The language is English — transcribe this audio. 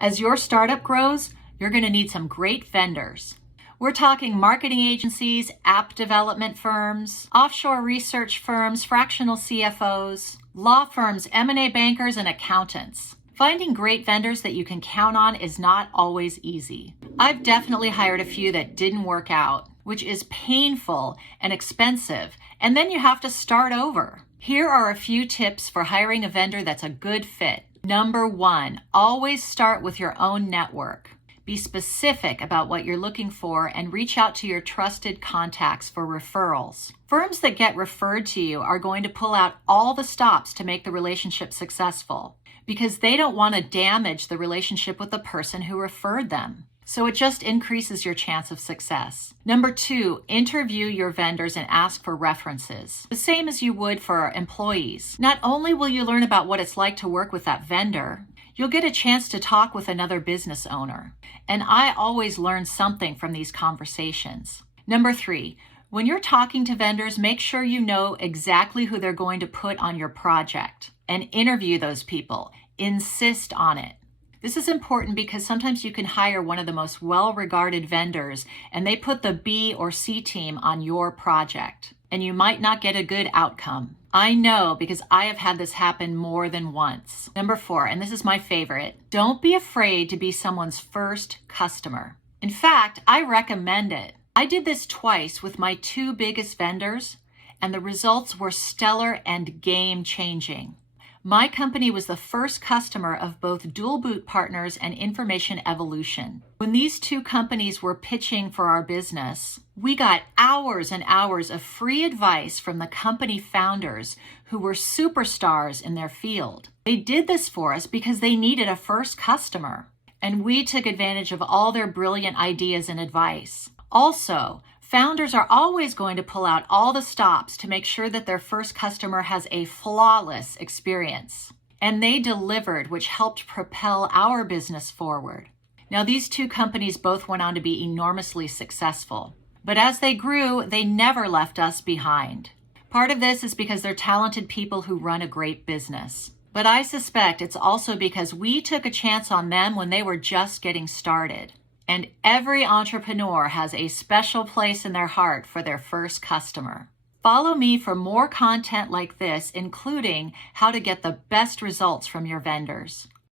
As your startup grows, you're going to need some great vendors. We're talking marketing agencies, app development firms, offshore research firms, fractional CFOs, law firms, M&A bankers, and accountants. Finding great vendors that you can count on is not always easy. I've definitely hired a few that didn't work out, which is painful and expensive, and then you have to start over. Here are a few tips for hiring a vendor that's a good fit. Number 1, always start with your own network. Be specific about what you're looking for and reach out to your trusted contacts for referrals. Firms that get referred to you are going to pull out all the stops to make the relationship successful because they don't want to damage the relationship with the person who referred them. So it just increases your chance of success. Number 2, interview your vendors and ask for references, the same as you would for employees. Not only will you learn about what it's like to work with that vendor, you'll get a chance to talk with another business owner. And I always learn something from these conversations. Number 3, when you're talking to vendors, make sure you know exactly who they're going to put on your project and interview those people. Insist on it. This is important because sometimes you can hire one of the most well-regarded vendors and they put the B or C team on your project, and you might not get a good outcome. I know because I have had this happen more than once. Number 4, and this is my favorite, don't be afraid to be someone's first customer. In fact, I recommend it. I did this twice with my 2 biggest vendors, and the results were stellar and game-changing. My company was the first customer of both Dual Boot Partners and Information Evolution. When these 2 companies were pitching for our business, we got hours and hours of free advice from the company founders who were superstars in their field. They did this for us because they needed a first customer, and we took advantage of all their brilliant ideas and advice. Also, founders are always going to pull out all the stops to make sure that their first customer has a flawless experience. And they delivered, which helped propel our business forward. Now, these 2 companies both went on to be enormously successful. But as they grew, they never left us behind. Part of this is because they're talented people who run a great business. But I suspect it's also because we took a chance on them when they were just getting started. And every entrepreneur has a special place in their heart for their first customer. Follow me for more content like this, including how to get the best results from your vendors.